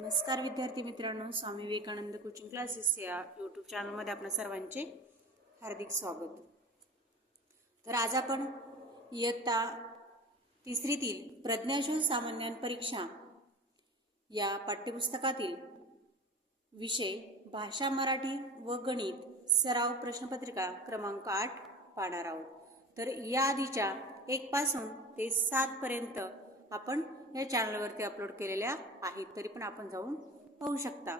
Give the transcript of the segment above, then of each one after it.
नमस्कार विद्यार्थी मित्रांनो, स्वामी विवेकानंद कोचिंग क्लासेस या यूट्यूब चॅनलमध्ये आपल्या सर्वांचे हार्दिक स्वागत। तर आज आपण इयत्ता तिसरीतील प्रज्ञाशोध सामान्य परीक्षा या पाठ्यपुस्तकातील विषय भाषा मराठी व गणित सराव प्रश्नपत्रिका क्रमांक 8 पाहणार आहोत। तर या आधीच्या 1 पासून ते 7 पर्यंत आपण या चॅनलवरती अपलोड केलेल्या आहेत, तरी पण आपण जाऊन पाहू शकता।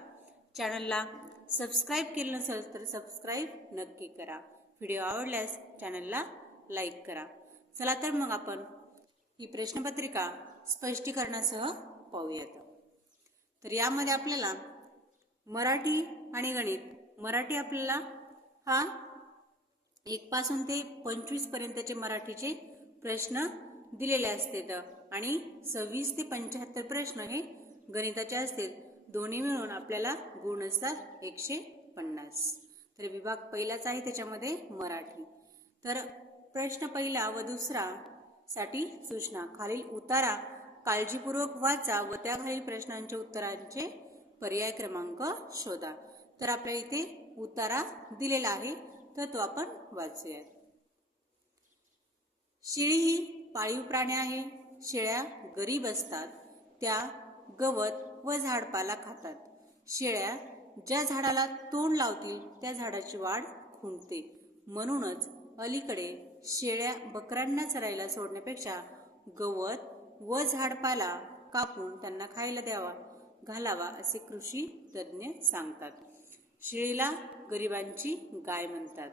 चॅनलला सबस्क्राइब केलं नसेल तर सबस्क्राइब नक्की करा। व्हिडिओ आवडल्यास चॅनलला लाईक करा। चला तर मग आपण ही प्रश्नपत्रिका स्पष्टीकरणासह पाहूयात। तर यामध्ये आपल्याला मराठी आणि गणित, मराठी आपल्याला हा 1 पासून ते 25 पर्यंतचे मराठीचे प्रश्न दिलेले असतात आणि 26 ते 75 प्रश्न हे गणिताचे असतात। दोन्ही मिळून आपल्याला गुण असतात 150। तर विभाग पहिलाच आहे त्याच्यामध्ये मराठी। तर प्रश्न पहिला व दुसरा साठी सूचना, खालील उतारा काळजीपूर्वक वाचा व त्याखालील प्रश्नांच्या उत्तरांचे पर्याय क्रमांक शोधा। तर आपल्या इथे उतारा दिलेला आहे, तर तो आपण वाचूया। शेळी ही पाळीव प्राणी आहे। शेळ्या गरीब असतात, त्या गवत व झाडपाला खातात। शेळ्या ज्या झाडाला तोंड लावतील त्या झाडाची वाढ खुंटते। म्हणूनच अलीकडे शेळ्या बकऱ्यांना चरायला सोडण्यापेक्षा गवत व झाडपाला कापून त्यांना खायला घालावा असे कृषी तज्ञ सांगतात। शेळीला गरिबांची गाय म्हणतात,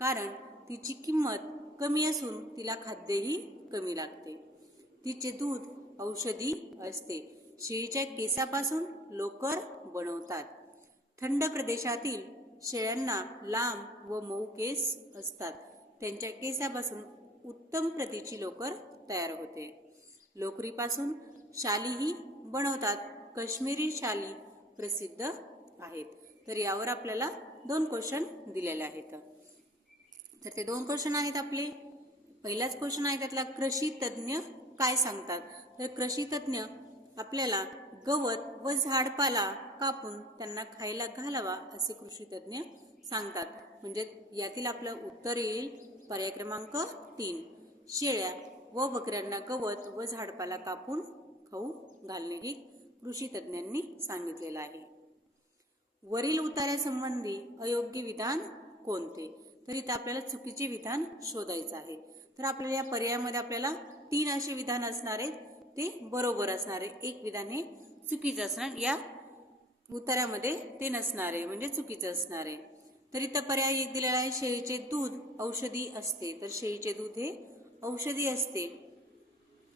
कारण तिची किंमत कमी असून तिला खाद्यही कमी लागते। तिचे दूध औषधी असते। शेळीच्या केसापासून लोकर बनवतात। थंड प्रदेशातील शेळ्यांना लांब व मऊ केस असतात। त्यांच्या केसापासून उत्तम प्रतीची लोकर तयार होते। लोकरीपासून शालीही बनवतात। काश्मीरी शाली प्रसिद्ध आहेत। तर यावर आपल्याला 2 क्वेश्चन दिलेले आहेत। तर ते 2 क्वेश्चन आहेत आपले। पहिलाच क्वेश्चन आहे त्यातला, कृषी तज्ञ काय सांगतात। तर कृषी तज्ञ आपल्याला गवत व झाडपाला कापून त्यांना खायला घालावा असे कृषी तज्ञ सांगतात। म्हणजे यातील आपलं उत्तर येईल पर्याय क्रमांक 3, शेळ्या व बकऱ्यांना गवत व झाडपाला कापून खाऊ घालणे हे कृषी तज्ञांनी सांगितलेलं आहे। वरील उतार्यासंबंधी अयोग्य विधान कोणते। तर इथे आपल्याला चुकीचे विधान शोधायचं आहे। तर आपल्याला या पर्यायामध्ये आपल्याला 3 असे विधान असणार आहेत, ते बरोबर असणार आहे। एक विधान हे चुकीचं असणार, या उत्तरामध्ये ते नसणार आहे, म्हणजे चुकीचं असणार आहे। तर इथं पर्याय दिलेला आहे, शेळीचे दूध औषधी असते। तर शेळीचे दूध हे औषधी असते।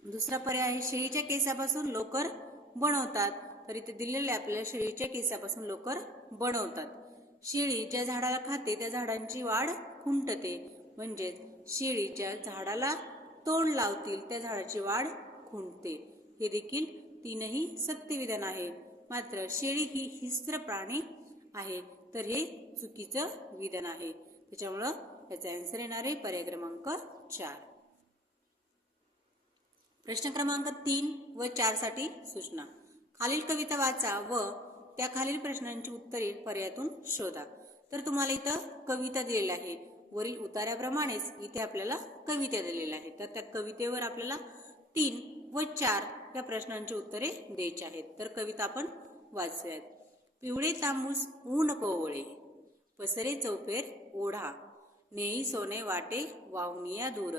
दुसरा पर्याय आहे, शेळीच्या केसापासून लोकर बनवतात। तर इथे दिलेले आपल्याला शेळीच्या केसापासून लोकर बनवतात। शेळी ज्या झाडाला खाते त्या झाडांची वाढ खुंटते। म्हणजे शेळी ज्या झाडाला तोंड लावतील त्या झाडाची वाढ खुंटते। हे देखील 3ही सत्य विधान आहे। मात्र शेळी ही हिंस्त्र प्राणी आहे, तर हे चुकीचं विधान आहे। त्याच्यामुळं याचा आन्सर येणार आहे पर्याय क्रमांक 4। प्रश्न क्रमांक 3 व 4 साठी सूचना, खालील कविता वाचा व त्या खालील प्रश्नांची उत्तरे पर्यायातून शोधा। तर तुम्हाला इथं कविता दिलेली आहे। वरील उतार्याप्रमाणेच इथे आपल्याला कविता दिलेल्या आहेत। तर त्या कवितेवर आपल्याला 3 व 4 या प्रश्नांची उत्तरे द्यायची आहेत। तर कविता आपण वाचूयात। पिवळे तांबूस ऊन कोवळे, पसरे चौफेर ओढा, नेई सोने वाटे वाहुनिया दूर,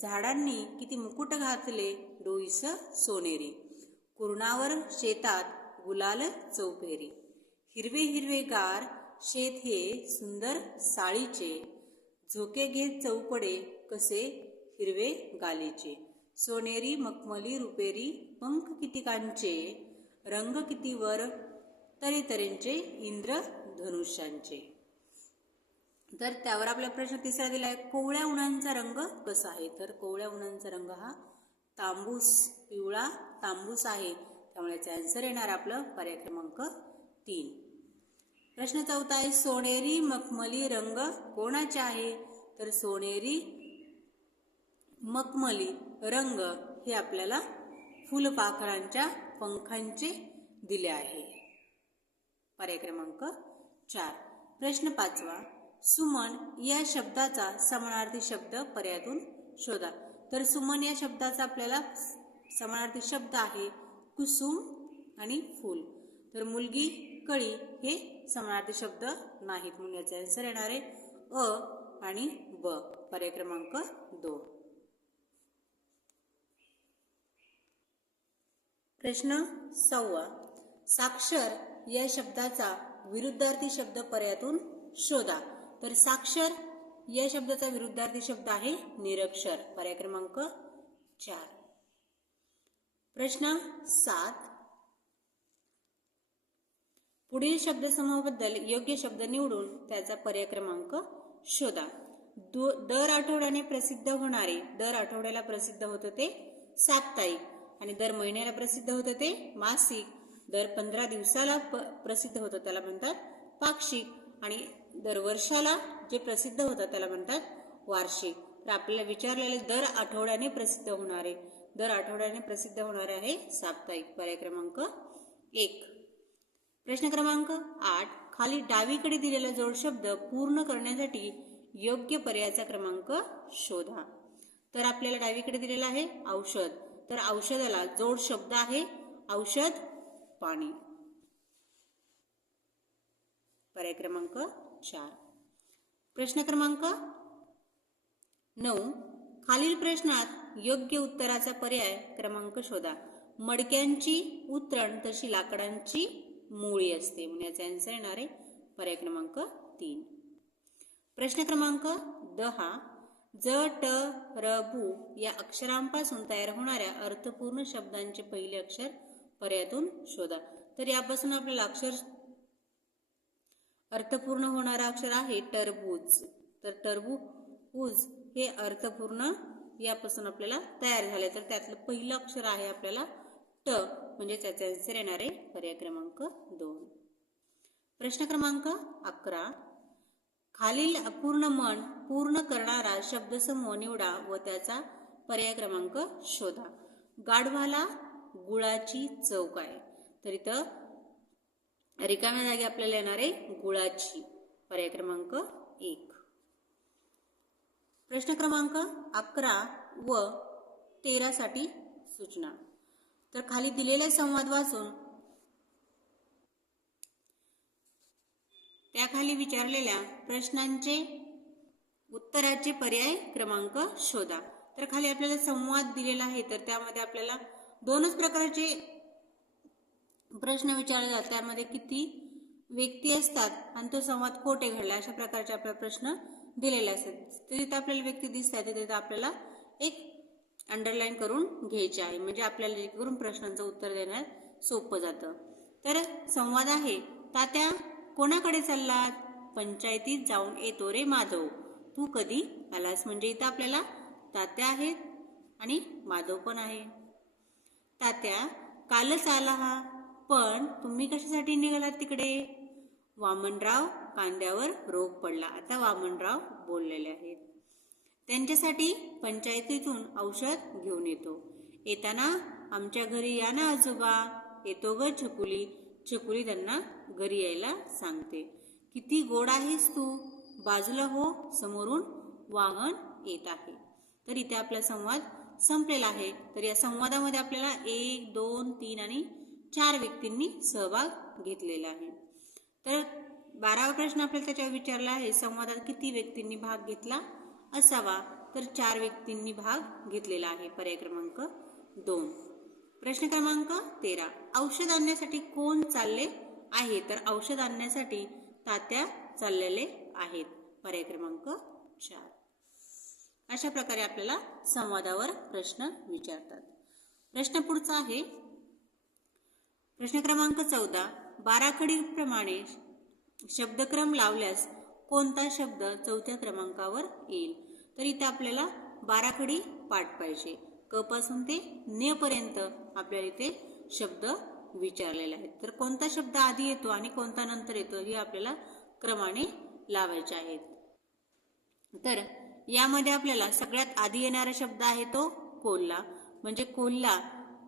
झाडांनी किती मुकुट घातले डोईस सोनेरी, कुरणावर शेतात गुलाल चौफेरी, हिरवे हिरवे गार शेत हे सुंदर साळीचे, झोके घेत चौकडे कसे हिरवे गालीचे, सोनेरी मखमली रुपेरी पंख किती कांचे, रंग किती वर तऱ्हेतऱ्हेचे इंद्र धनुष्यांचे। तर त्यावर आपला प्रश्न तिसरा दिला आहे, कोवळ्या उन्हांचा रंग कसा आहे। तर कोवळ्या उन्हांचा रंग हा तांबूस, पिवळा तांबूस आहे। त्यामुळे याचा आन्सर येणार आपलं पर्याय क्रमांक 3। प्रश्न चौथा आहे, सोनेरी मखमली रंग कोणाचे आहे। तर सोनेरी मखमली रंग हे आपल्याला फुलपाखरांच्या पंखांचे दिले आहे. पर्याय क्रमांक 4. प्रश्न 5. सुमन या शब्दाचा समानार्थी शब्द पर्यायातून शोधा. तर सुमन या शब्दाचा आपल्याला समानार्थी शब्द आहे कुसुम आणि फूल. तर मुलगी, कळी हे समानार्थी शब्द नाहीत म्हणून याचा आन्सर येणार आहे अ आणि ब. पर्याय क्रमांक 2. प्रश्न 6. साक्षर या शब्दाचा विरुद्धार्थी शब्द पर्यायातून शोधा. तर साक्षर या शब्दाचा विरुद्धार्थी शब्द आहे निरक्षर. पर्याय क्रमांक 4. प्रश्न 7. पुढील शब्दसमूहाबद्दल योग्य शब्द निवडून त्याचा पर्याय क्रमांक शोधा. दर आठवड्याने प्रसिद्ध होणारे, दर आठवड्याला प्रसिद्ध होतं ते साप्ताहिक, आणि दर महिन्याला प्रसिद्ध होतं ते मासिक, दर 15 दिवसाला प्रसिद्ध होतं त्याला म्हणतात पाक्षिक, आणि दर वर्षाला जे प्रसिद्ध होतं त्याला म्हणतात वार्षिक. तर आपल्याला विचारलेले दर आठवड्याने प्रसिद्ध होणारे, दर आठवड्याने प्रसिद्ध होणारे आहे साप्ताहिक. पर्याय क्रमांक 1. प्रश्न क्रमांक 8. खाली डावीकडे दिलेला जोडशब्द पूर्ण करण्यासाठी योग्य पर्यायाचा क्रमांक शोधा. तर आपल्याला डावीकडे दिलेला आहे औषध. तर औषधाला जोड शब्द आहे औषध पाणी. पर्याय क्रमांक 4. प्रश्न क्रमांक 9. खालील प्रश्नात योग्य उत्तराचा पर्याय क्रमांक शोधा. मडक्यांची उतरण तशी लाकडांची मुळी असते म्हणून याचा आन्सर येणार आहे पर्याय क्रमांक 3. प्रश्न क्रमांक 10. ज, ट, र, बु या अक्षरांपासून तयार होणाऱ्या अर्थपूर्ण शब्दांचे पहिले अक्षर पर्यायातून शोधा. तर यापासून आपल्याला अक्षर अर्थपूर्ण होणारा अक्षर आहे टरबूज. तर टरबूज हे अर्थपूर्ण यापासून आपल्याला तयार झाले. तर त्यातलं पहिलं अक्षर आहे आपल्याला ट, म्हणजे त्याचा आन्सर येणार आहे पर्याय क्रमांक 2. प्रश्न क्रमांक 11. खालील अपूर्ण मन पूर्ण करणारा शब्दसमूह निवडा व त्याचा पर्याय क्रमांक शोधा. गाढवाला गुळाची चव काय. तर इथं रिकाम्या जागी आपल्याला येणार आहे गुळाची. पर्याय क्रमांक 1. प्रश्न क्रमांक 11 व 13 साठी सूचना. तर खाली दिलेले संवाद वाचून त्याखाली विचारलेल्या प्रश्नांचे उत्तराचे पर्याय क्रमांक शोधा. तर खाली आपल्याला संवाद दिलेला आहे. तर त्यामध्ये आपल्याला 2च प्रकारचे प्रश्न विचारले जातात. त्यामध्ये किती व्यक्ती असतात आणि तो संवाद कोठे घडला अशा प्रकारचे आपल्याला प्रश्न दिलेले असतात. तिथे आपल्याला व्यक्ती दिसतात तिथे आपल्याला एक अंडरलाईन करून घ्यायचे आहे, म्हणजे आपल्याला जेणेकरून प्रश्नांचं उत्तर देण्यात सोपं जातं. तर संवाद आहे. तात्या कोणाकडे चाललात. पंचायतीत जाऊन येतो रे माधव. तू कधी आलास. म्हणजे इथं आपल्याला तात्या आहेत आणि माधव पण आहे. तात्या कालच आला हा, पण तुम्ही कशासाठी निघालात तिकडे. वामनराव कांद्यावर रोग पडला. आता वामनराव बोललेले आहेत. त्यांच्यासाठी पंचायतीतून औषध घेऊन येतो. येताना आमच्या घरी या ना आजोबा. येतो ग छकुली. छकुली त्यांना घरी यायला सांगते. किती गोड आहेस तू. बाजूला हो, समोरून वाहन येत आहे. तर इथे आपला संवाद संपलेला आहे. तर या संवादामध्ये आपल्याला 1, 2, 3 आणि 4 व्यक्तींनी सहभाग घेतलेला आहे. तर 12वा प्रश्न आपल्याला त्याच्यावर विचारला आहे. संवादात किती व्यक्तींनी भाग घेतला असावा. तर 4 व्यक्तींनी भाग घेतलेला आहे. पर्याय क्रमांक 2. प्रश्न क्रमांक 13. औषध आणण्यासाठी कोण चालले आहे. तर औषध आणण्यासाठी तात्या चाललेले आहेत. पर्याय क्रमांक 4. अशा प्रकारे आपल्याला संवादावर प्रश्न विचारतात. प्रश्न पुढचा आहे प्रश्न क्रमांक 14. बाराखडीप्रमाणे शब्दक्रम लावल्यास कोणता शब्द 4थ्या क्रमांकावर येईल. तर इथे आपल्याला बाराखडी पाठ पाहिजे. क पासून ते न पर्यंत आपल्याला इथे शब्द विचारलेले आहेत. तर कोणता शब्द आधी येतो आणि कोणता नंतर येतो हे आपल्याला क्रमाने लावायचे आहेत. तर यामध्ये आपल्याला सगळ्यात आधी येणारा शब्द आहे तो कोल्हा. म्हणजे कोल्हा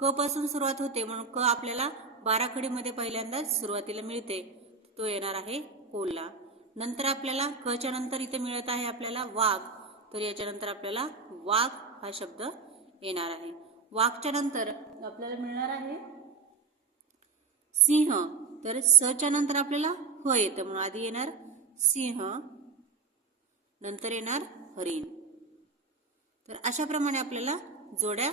क पासून सुरुवात होते म्हणून क आपल्याला बाराखडीमध्ये पहिल्यांदाच सुरुवातीला मिळते तो येणार आहे कोल्हा. नंतर आपल्याला कच्या नंतर इथे मिळत आहे आपल्याला वाघ, तर याच्यानंतर आपल्याला वाघ हा शब्द येणार आहे. वाघच्या नंतर आपल्याला मिळणार आहे सिंह, तर सच्या नंतर आपल्याला ह येतं म्हणून आधी येणार सिंह, नंतर येणार हरिण. तर अशा प्रमाणे आपल्याला जोड्या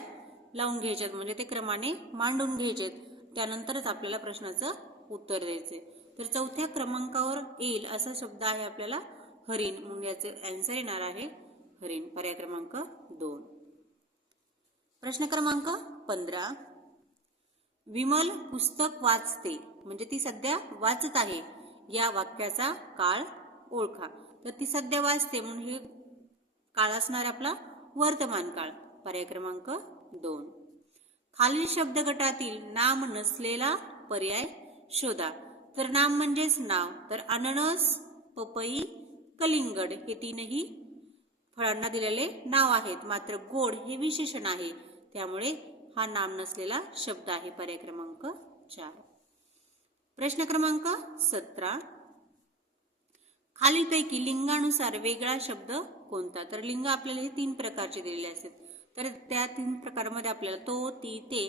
लावून घ्यायच्यात, म्हणजे ते क्रमाने मांडून घ्यायचेत. त्यानंतरच आपल्याला प्रश्नाचं उत्तर द्यायचे. तर चौथ्या क्रमांकावर येईल असा शब्द आहे आपल्याला हरिण, म्हणून याचे आन्सर येणार आहे हरिण, पर्याय क्रमांक 2. प्रश्न क्रमांक 15. विमल पुस्तक वाचते, म्हणजे ती सध्या वाचत आहे, या वाक्याचा काळ ओळखा. तर ती सध्या वाचते म्हणून हे काळ असणार आपला वर्तमान काळ, पर्याय क्रमांक 2. खालील शब्द गटातील नाम नसलेला पर्याय शोधा. तर नाम म्हणजेच नाव, तर अननस, पपई, कलिंगड हे तीनही फळांना दिलेले नाव आहेत, मात्र गोड हे विशेषण आहे, त्यामुळे हा नाम नसलेला शब्द आहे, पर्याय क्रमांक 4. प्रश्न क्रमांक 17. खालीलपैकी लिंगानुसार वेगळा शब्द कोणता? तर लिंग आपल्याला हे 3 प्रकारचे दिलेले असतात, तर त्या 3 प्रकारामध्ये आपल्याला तो, ती, ते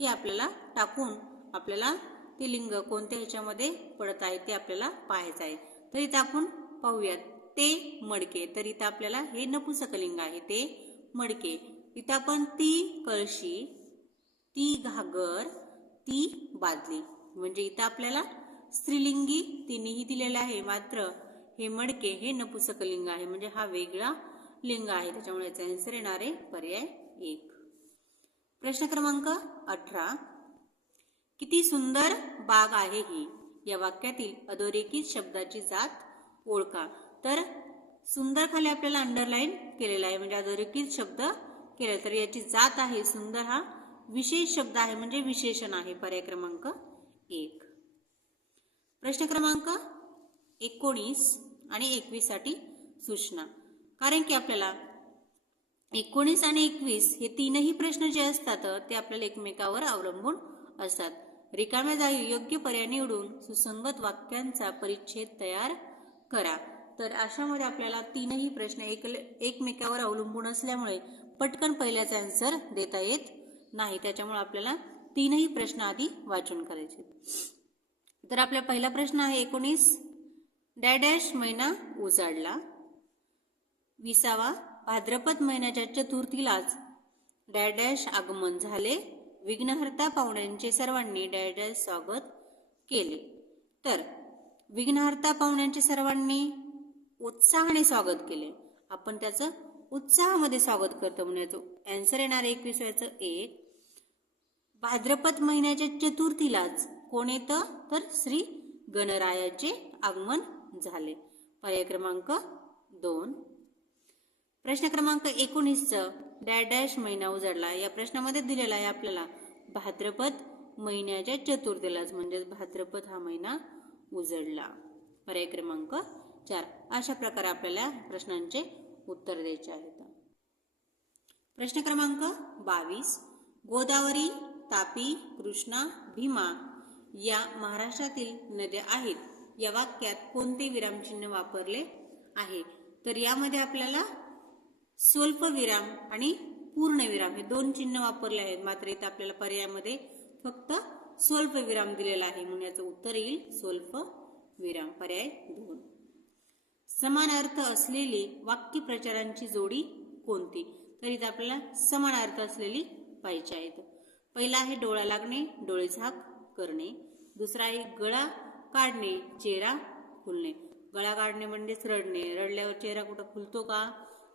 हे आपल्याला टाकून आपल्याला ते लिंग कोणत्या ह्याच्यामध्ये पडत आहे ते आपल्याला पाहायचं आहे. तर इथं आपण पाहूयात ते मडके, तर इथं आपल्याला हे नपुंसकलिंग आहे ते मडके. इथं आपण ती कळशी, ती घागर, ती बादली, म्हणजे इथं आपल्याला स्त्रीलिंगी तिन्ही दिलेले आहे, मात्र हे मडके हे नपुंसकलिंग आहे, म्हणजे हा वेगळा लिंग आहे, त्याच्यामुळे याचा आन्सर येणार आहे पर्याय 1. प्रश्न क्रमांक 18. किती सुंदर बाग आहे ही, या वाक्यातील अधोरेखित शब्दाची जात ओळखा. तर सुंदर खाली आपल्याला अंडरलाईन केलेला आहे, म्हणजे अधोरेखित शब्द केला, तर याची जात आहे सुंदर, हा विशेष शब्द आहे, म्हणजे विशेषण आहे, पर्याय क्रमांक 1. प्रश्न क्रमांक 19 आणि 21 साठी सूचना. कारण की आपल्याला 19 आणि 21 हे तीनही प्रश्न जे असतात ते आपल्याला एकमेकावर अवलंबून असतात. रिकाम्या जागी योग्य पर्याय निवडून सुसंगत वाक्यांचा परिच्छेद तयार करा. तर अशामध्ये आपल्याला तीनही प्रश्न एकमेकावर अवलंबून असल्यामुळे पटकन पहिल्याचा आन्सर देता येत नाही, त्याच्यामुळे आपल्याला तीनही प्रश्न आधी वाचून करायचे. तर आपला पहिला प्रश्न आहे 19. डॅश महिना उजाडला. 20. भाद्रपद महिन्याच्या चतुर्थीलाच डॅश आगमन झाले. विघ्नहर्ता पाहुण्यांचे सर्वांनी डॅश स्वागत केले. तर विघ्नहर्ता पाहुण्यांचे सर्वांनी उत्साहाने स्वागत केले, आपण त्याचं उत्साहामध्ये स्वागत करतो, म्हणून याचं आन्सर येणार 21 1. भाद्रपद महिन्याच्या चतुर्थीलाच कोण येतं, तर श्री गणरायाचे आगमन झाले, पर्याय क्रमांक 2. प्रश्न क्रमांक 19. डॅश महिना उजाडला, या प्रश्नामध्ये दिलेला आहे आपल्याला भाद्रपद महिन्याच्या चतुर्थीलाच, म्हणजे भाद्रपद हा महिना उजडला, पर्याय क्रमांक 4. अशा प्रकारे आपल्याला प्रश्नांचे उत्तर द्यायचे आहेत. प्रश्न क्रमांक 22. गोदावरी, तापी, कृष्णा, भीमा या महाराष्ट्रातील नद्या आहेत, या वाक्यात कोणते विरामचिन्ह वापरले आहे? तर यामध्ये आपल्याला स्वल्प विराम आणि पूर्ण विराम हे 2 चिन्ह वापरले आहेत, मात्र इथे आपल्याला पर्यायामध्ये फक्त स्वल्प विराम दिलेला आहे, म्हणून याचं उत्तर येईल स्वल्प विराम, पर्याय 2. समान अर्थ असलेली वाक्यप्रचारांची जोडी कोणती? तर इथे आपल्याला समान अर्थ असलेली पाहिजे आहेत. पहिला आहे डोळा लागणे, डोळेझाक करणे. दुसरा आहे गळा काढणे, चेहरा खुलणे. गळा काढणे म्हणजेच रडणे, रडल्यावर चेहरा कुठं खुलतो का?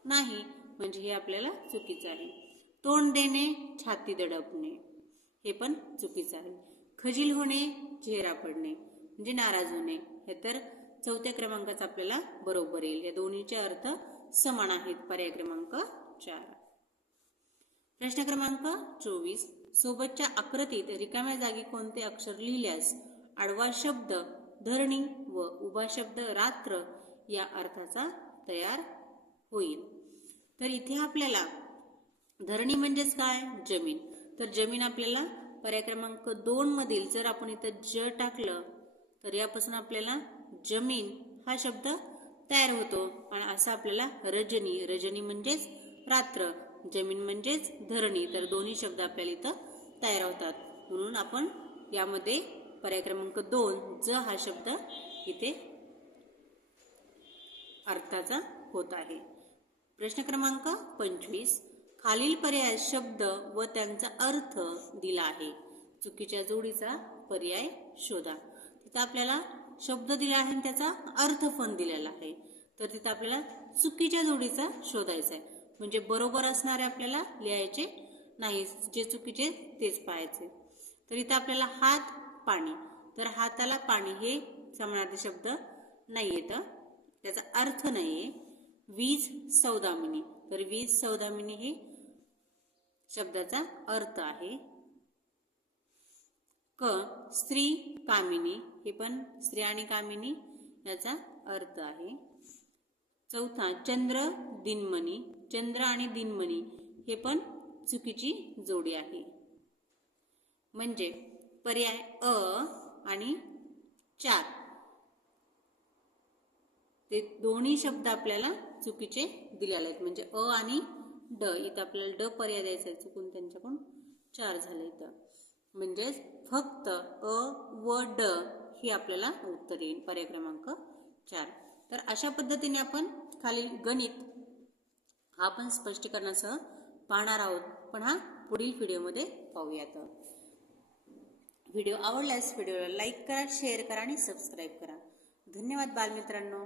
नाही, म्हणजे हे आपल्याला चुकीचं आहे. तोंड देणे, छाती दडपणे, हे पण चुकीचं आहे. खजील होणे, चेहरा पडणे म्हणजे नाराज होणे, हे तर 4थ्या क्रमांकाचा आपल्याला बरोबर येईल. या दोन्हीचे अर्थ समान आहेत, पर्याय क्रमांक 4. प्रश्न क्रमांक 24. सोबतच्या आकृतीत रिकाम्या जागी कोणते अक्षर लिहिल्यास आडवा शब्द धरणी व उभा शब्द रात्र या अर्थाचा तयार होईल? तर इथे आपल्याला धरणी म्हणजेच काय? जमीन. तर जमीन आपल्याला पर्याय क्रमांक 2 मधील जर आपण इथं ज टाकलं तर यापासून आपल्याला जमीन हा शब्द तयार होतो आणि असं आपल्याला रजनी, रजनी म्हणजेच रात्र, जमीन म्हणजेच धरणी, तर दोन्ही शब्द आपल्याला इथं तयार होतात. म्हणून आपण यामध्ये पर्याय क्रमांक 2 ज हा शब्द इथे अर्थाचा होत आहे. प्रश्न क्रमांक 25 खालील पर्याय शब्द व त्यांचा अर्थ दिला आहे. चुकीच्या जोडीचा पर्याय शोधा. तिथं आपल्याला शब्द दिला आहे आणि त्याचा अर्थ पण दिलेला आहे. तर तिथं आपल्याला चुकीच्या जोडीचा शोधायचा आहे. म्हणजे बरोबर असणारे आपल्याला लिहायचे नाही, जे चुकीचे तेच पाहायचे. तर इथं आपल्याला हात पाणी, तर हाताला पाणी हे समानार्थी शब्द नाही येतं, त्याचा अर्थ नाहीये. वीज सौदामिनी, तर वीज सौदामिनी हे शब्दाचा अर्थ आहे. क स्त्री कामिनी, हे पण स्त्री आणि कामिनी याचा अर्थ आहे. चौथा चंद्र दिनमणी, चंद्र आणि दिनमणी हे पण चुकीची जोडी आहे. म्हणजे पर्याय अ आणि 4 ते दोन्ही शब्द आपल्याला चुकीचे दिलेले आहेत. म्हणजे अ आणि ड, इथं आपल्याला ड पर्याय द्यायचा आहे, चुकून त्यांच्याकडून 4 झाले इथं. म्हणजेच फक्त अ व ड ही आपल्याला उत्तर येईल पर्याय क्रमांक 4. तर अशा पद्धतीने आपण खालील गणित हा आपण स्पष्टीकरणासह पाहणार आहोत, पण हा पुढील व्हिडिओमध्ये पाहूयात. व्हिडिओ आवडल्यास व्हिडिओला लाईक करा, शेअर करा आणि सबस्क्राईब करा. धन्यवाद बालमित्रांनो.